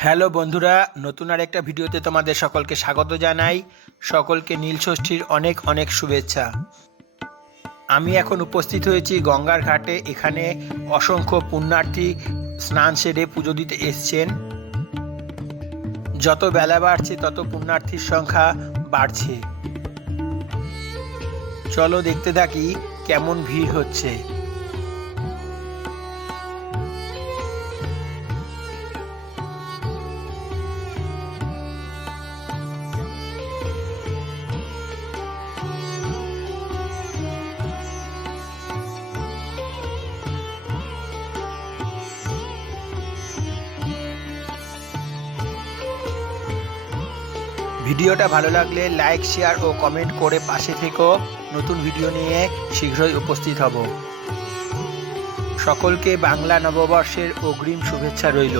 Hello বন্ধুরা, নতুন আর একটা ভিডিওতে তোমাদের সকলকে স্বাগত জানাই। সকলকে নীল ষষ্ঠীর অনেক অনেক শুভেচ্ছা। আমি এখন উপস্থিত হয়েছি গঙ্গার ঘাটে, এখানে অসংখ্য পুণ্যার্থী স্নান সেরে পুজো দিতে এসছেন। যত বেলা বাড়ছে, তত পুণ্যার্থীর সংখ্যা বাড়ছে। চলো দেখতে থাকি কেমন ভিড় হচ্ছে। ভিডিওটা ভালো লাগলে লাইক, শেয়ার ও কমেন্ট করে পাশে থেকেও নতুন ভিডিও নিয়ে শীঘ্রই উপস্থিত হব। সকলকে বাংলা নববর্ষের অগ্রিম শুভেচ্ছা রইল।